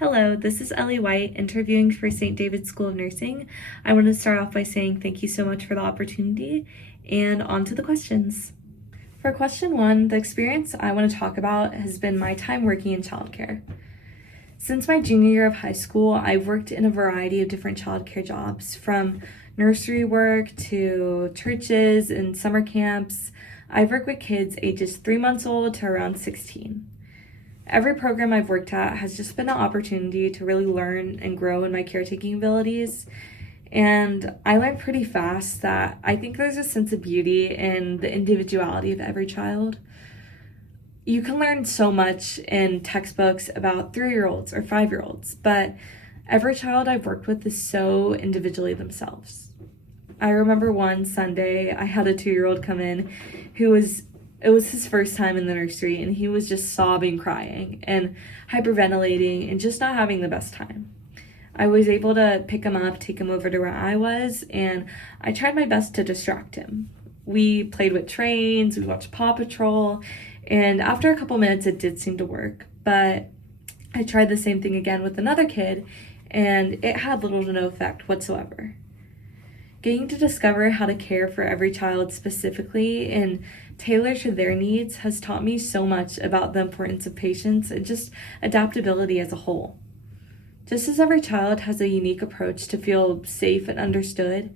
Hello, this is Ellie Whyte, interviewing for St. David's School of Nursing. I want to start off by saying thank you so much for the opportunity, and on to the questions. For question 1, the experience I want to talk about has been my time working in childcare. Since my junior year of high school, I've worked in a variety of different childcare jobs, from nursery work to churches and summer camps. I've worked with kids ages 3 months old to around 16. Every program I've worked at has just been an opportunity to really learn and grow in my caretaking abilities. And I learned pretty fast that I think there's a sense of beauty in the individuality of every child. You can learn so much in textbooks about 3-year-olds or 5-year-olds, but every child I've worked with is so individually themselves. I remember one Sunday I had a 2-year-old come in it was his first time in the nursery, and he was just sobbing, crying, and hyperventilating, and just not having the best time. I was able to pick him up, take him over to where I was, and I tried my best to distract him. We played with trains, we watched Paw Patrol, and after a couple minutes it did seem to work, but I tried the same thing again with another kid, and it had little to no effect whatsoever. Getting to discover how to care for every child specifically and tailor to their needs has taught me so much about the importance of patience and just adaptability as a whole. Just as every child has a unique approach to feel safe and understood,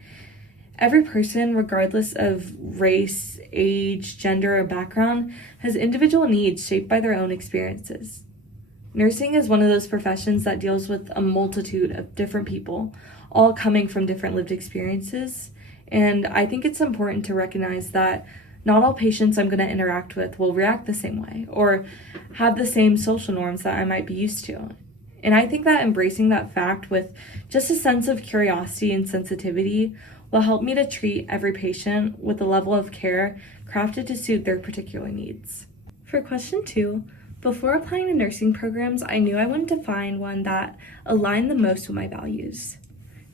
every person, regardless of race, age, gender, or background, has individual needs shaped by their own experiences. Nursing is one of those professions that deals with a multitude of different people, all coming from different lived experiences, and I think it's important to recognize that not all patients I'm going to interact with will react the same way or have the same social norms that I might be used to. And I think that embracing that fact with just a sense of curiosity and sensitivity will help me to treat every patient with a level of care crafted to suit their particular needs. For question 2, before applying to nursing programs, I knew I wanted to find one that aligned the most with my values.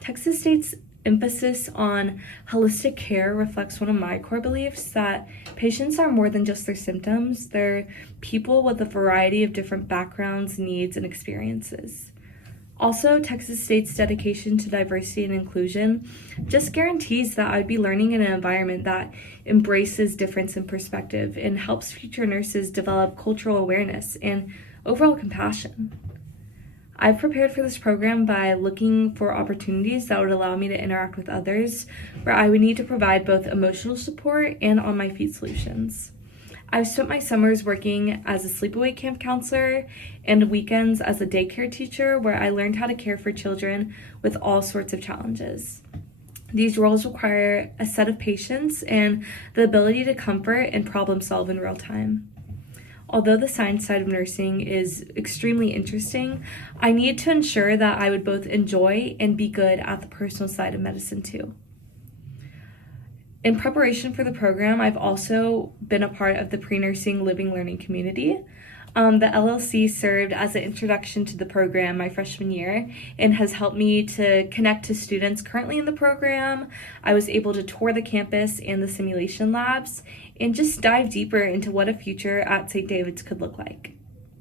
Texas State's emphasis on holistic care reflects one of my core beliefs that patients are more than just their symptoms. They're people with a variety of different backgrounds, needs, and experiences. Also, Texas State's dedication to diversity and inclusion just guarantees that I'd be learning in an environment that embraces difference in perspective and helps future nurses develop cultural awareness and overall compassion. I've prepared for this program by looking for opportunities that would allow me to interact with others, where I would need to provide both emotional support and on-my-feet solutions. I've spent my summers working as a sleepaway camp counselor and weekends as a daycare teacher, where I learned how to care for children with all sorts of challenges. These roles require a set of patience and the ability to comfort and problem solve in real time. Although the science side of nursing is extremely interesting, I need to ensure that I would both enjoy and be good at the personal side of medicine too. In preparation for the program, I've also been a part of the pre-nursing living learning community. The LLC served as an introduction to the program my freshman year and has helped me to connect to students currently in the program. I was able to tour the campus and the simulation labs and just dive deeper into what a future at St. David's could look like.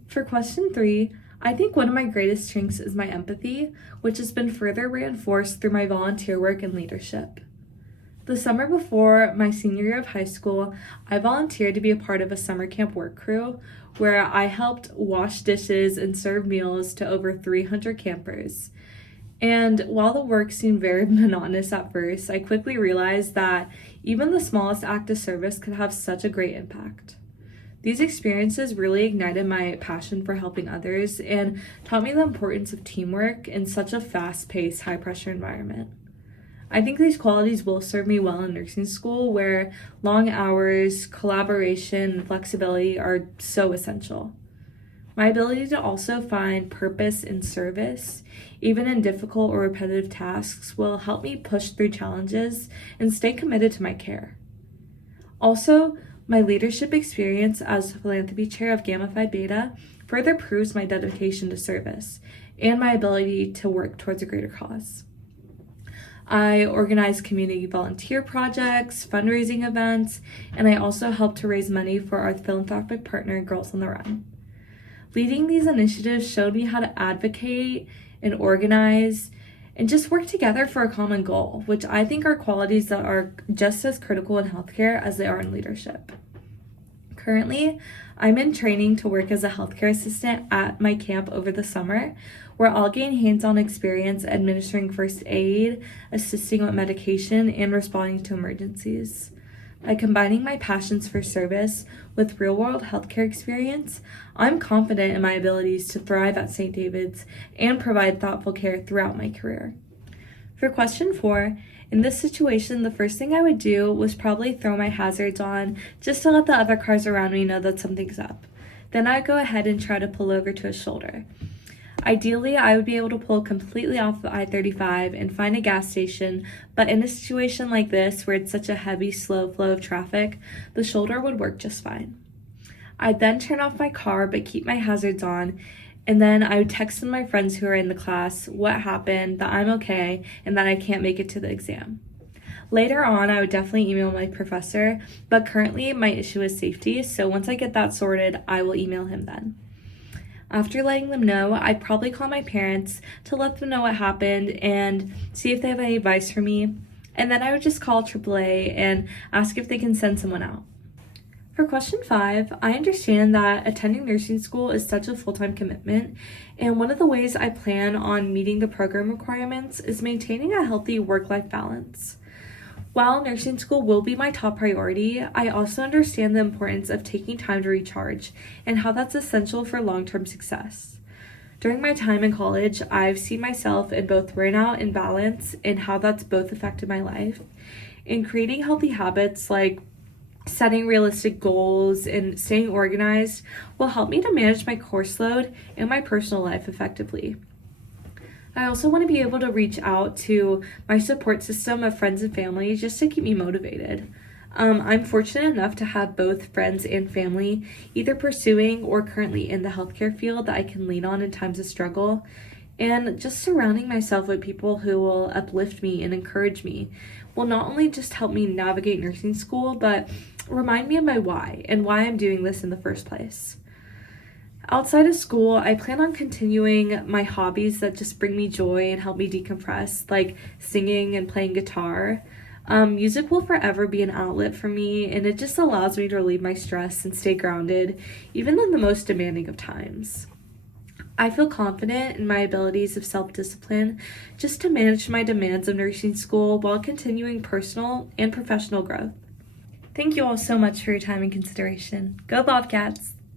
For question 3, I think one of my greatest strengths is my empathy, which has been further reinforced through my volunteer work and leadership. The summer before my senior year of high school, I volunteered to be a part of a summer camp work crew where I helped wash dishes and serve meals to over 300 campers. And while the work seemed very monotonous at first, I quickly realized that even the smallest act of service could have such a great impact. These experiences really ignited my passion for helping others and taught me the importance of teamwork in such a fast-paced, high-pressure environment. I think these qualities will serve me well in nursing school, where long hours, collaboration, and flexibility are so essential. My ability to also find purpose in service, even in difficult or repetitive tasks, will help me push through challenges and stay committed to my care. Also, my leadership experience as philanthropy chair of Gamma Phi Beta further proves my dedication to service and my ability to work towards a greater cause. I organize community volunteer projects, fundraising events, and I also help to raise money for our philanthropic partner, Girls on the Run. Leading these initiatives showed me how to advocate and organize and just work together for a common goal, which I think are qualities that are just as critical in healthcare as they are in leadership. Currently, I'm in training to work as a healthcare assistant at my camp over the summer, where I'll gain hands-on experience administering first aid, assisting with medication, and responding to emergencies. By combining my passions for service with real-world healthcare experience, I'm confident in my abilities to thrive at St. David's and provide thoughtful care throughout my career. For question 4, in this situation, the first thing I would do was probably throw my hazards on just to let the other cars around me know that something's up. Then I'd go ahead and try to pull over to a shoulder. Ideally, I would be able to pull completely off the I-35 and find a gas station, but in a situation like this, where it's such a heavy, slow flow of traffic, the shoulder would work just fine. I'd then turn off my car but keep my hazards on, and then I would text my friends who are in the class what happened, that I'm okay, and that I can't make it to the exam. Later on, I would definitely email my professor, but currently my issue is safety, so once I get that sorted, I will email him then. After letting them know, I'd probably call my parents to let them know what happened and see if they have any advice for me, and then I would just call AAA and ask if they can send someone out. For question 5, I understand that attending nursing school is such a full-time commitment, and one of the ways I plan on meeting the program requirements is maintaining a healthy work-life balance. While nursing school will be my top priority, I also understand the importance of taking time to recharge and how that's essential for long-term success. During my time in college, I've seen myself in both burnout and balance and how that's both affected my life. In creating healthy habits like setting realistic goals and staying organized will help me to manage my course load and my personal life effectively. I also want to be able to reach out to my support system of friends and family just to keep me motivated. I'm fortunate enough to have both friends and family either pursuing or currently in the healthcare field that I can lean on in times of struggle. And just surrounding myself with people who will uplift me and encourage me will not only just help me navigate nursing school, but remind me of my why and why I'm doing this in the first place. Outside of school, I plan on continuing my hobbies that just bring me joy and help me decompress, like singing and playing guitar. Music will forever be an outlet for me, and it just allows me to relieve my stress and stay grounded, even in the most demanding of times. I feel confident in my abilities of self-discipline just to manage my demands of nursing school while continuing personal and professional growth. Thank you all so much for your time and consideration. Go Bobcats!